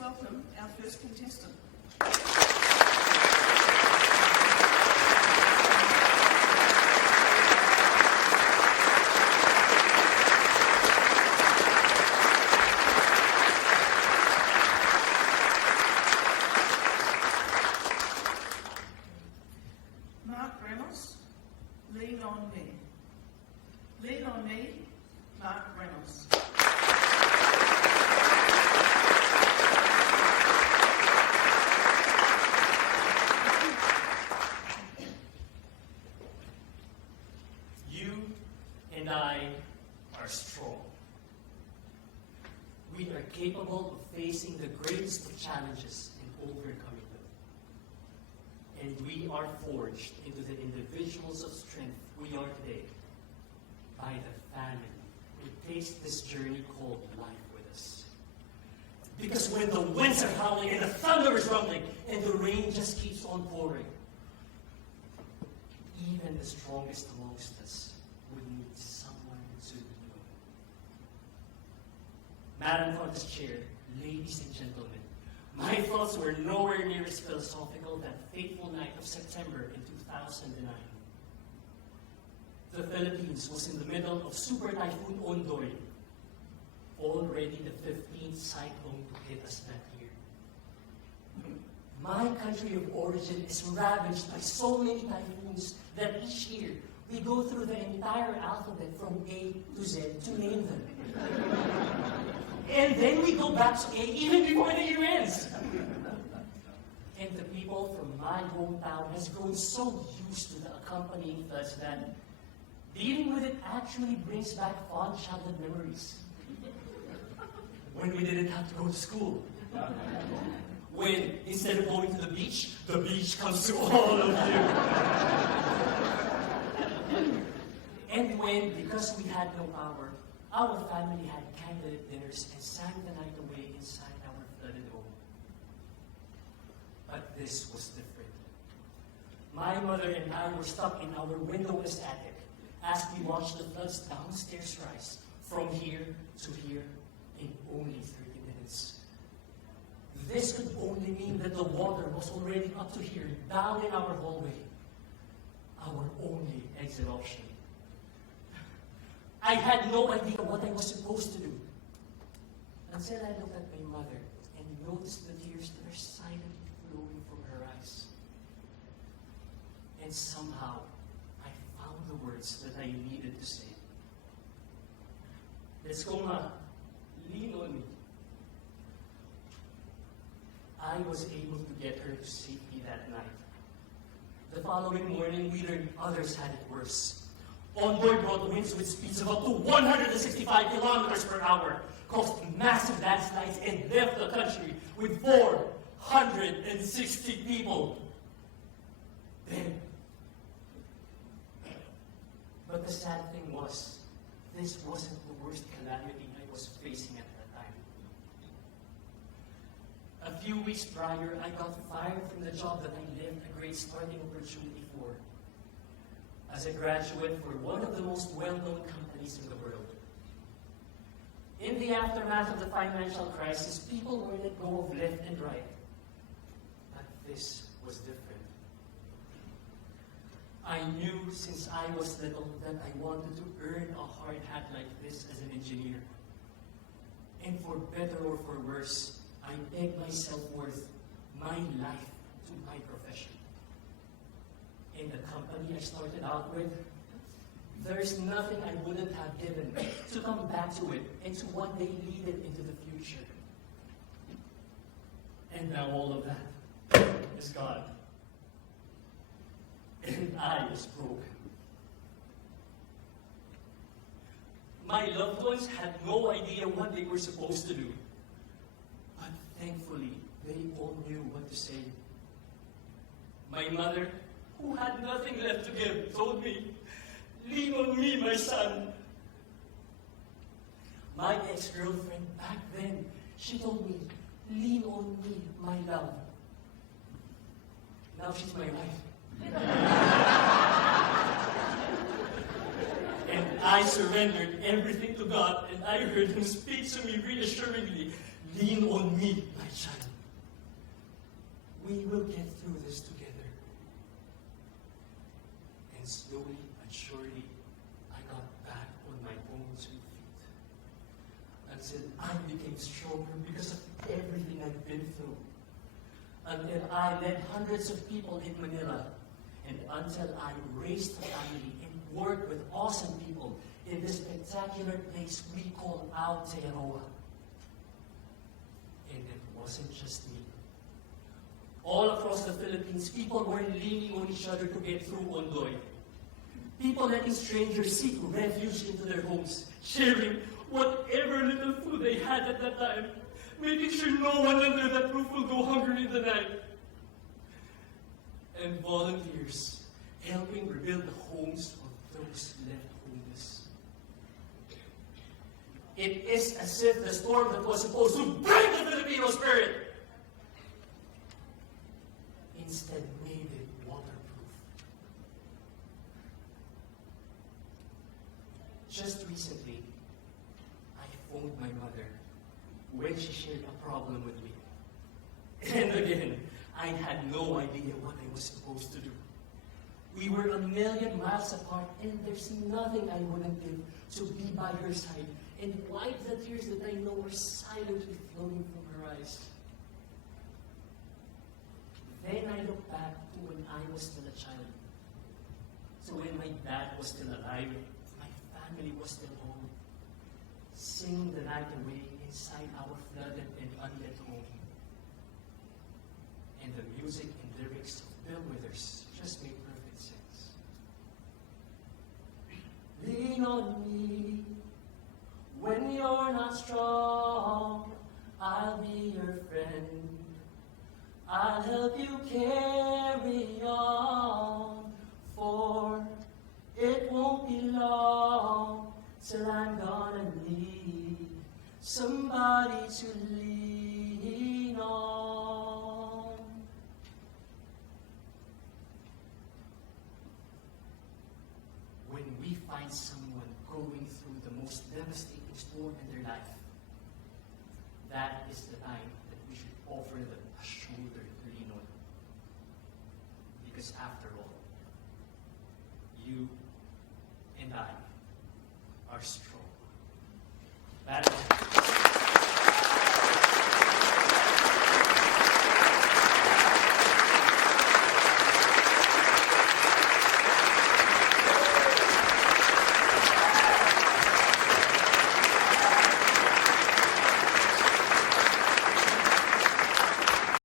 welcome our first contestant. Marc Ramos, lean on me. Lean on me, Marc Ramos. You and I are strong. We are capable of facing the greatest of challenges and overcoming them. And we are forged into the individuals of strength we are today by the family who takes this journey called life with us. Because when the winds are howling and the thunder is rumbling and the rain just keeps on pouring, even the strongest amongst us would need someone to know. Madam Contest Chair, ladies and gentlemen, my thoughts were nowhere near as philosophical that fateful night of September in 2009. The Philippines was in the middle of Super Typhoon Ondoy, already the 15th cyclone to hit us that year. My country of origin is ravaged by so many typhoons that each year we go through the entire alphabet from A to Z to name them. And then we go back to A even before the year ends. And the people from my hometown has grown so used to the accompanying floods that dealing with it actually brings back fond childhood memories. When we didn't have to go to school. When, instead of going to the beach comes to all of you. And when, because we had no power, our family had candlelit dinners and sang the night away inside our flooded home. But this was different. My mother and I were stuck in our windowless attic as we watched the floods downstairs rise from here to here in only 30 minutes. This could only mean that the water was already up to here, down in our hallway, our only exit option. I had no idea what I was supposed to do until I looked at my mother and noticed the tears that are silently flowing from her eyes. And somehow, I found the words that I needed to say. Let's go, Ma. Lean on me. I was able to get her to safety that night. The following morning, we learned others had it worse. Onboard brought winds with speeds of up to 165 kilometers per hour, caused massive landslides, and left the country with 460 people dead. But the sad thing was, this wasn't the worst calamity I was facing at that time. A few weeks prior, I got fired from the job that I lived a great starting opportunity for. As a graduate for one of the most well-known companies in the world. In the aftermath of the financial crisis, people were let go of left and right. But this was different. I knew since I was little that I wanted to earn a hard hat like this as an engineer. And for better or for worse, I pegged my self-worth, my life, to my profession. In the company I started out with, there's nothing I wouldn't have given to come back to it and to one day lead it into the future. And now all of that is gone. And I was broken. My loved ones had no idea what they were supposed to do. But thankfully, they all knew what to say. My mother, who had nothing left to give, told me, "Lean on me, my son." My ex-girlfriend back then, she told me, "Lean on me, my love." Now she's my wife. And I surrendered everything to God, and I heard Him speak to me reassuringly, "Lean on me, my child. We will get through this together." And slowly but surely, I got back on my own 2 feet. Until I became stronger because of everything I've been through. Until I led hundreds of people in Manila. And until I raised a family and worked with awesome people in this spectacular place we call Aotearoa. And it wasn't just me. All across the Philippines, people were leaning on each other to get through Ondoy. People letting strangers seek refuge into their homes, sharing whatever little food they had at that time, making sure no one under that roof will go hungry in the night. And volunteers helping rebuild the homes of those left homeless. It is as if the storm that was supposed to break the Filipino spirit instead made it waterproof. Just recently, I phoned my mother when she shared a problem with me. And again, I had no idea what I was supposed to do. We were 1,000,000 miles apart, and there's nothing I wouldn't give to be by her side and wipe the tears that I know are silently flowing from her eyes. Then I look back to when I was still a child. So when my dad was still alive, my family was still home, singing the night away inside our flooded and unlit home. And the music and lyrics of Bill Withers just made perfect sense. Lean on me when you're not strong. I'll be your friend. I'll help you carry on, for it won't be long till I'm gonna need somebody to lean on. When we find someone going through the most devastating storm in their life, that is the time that we should offer them a shoulder to lean on. Because after all, you and I are strong.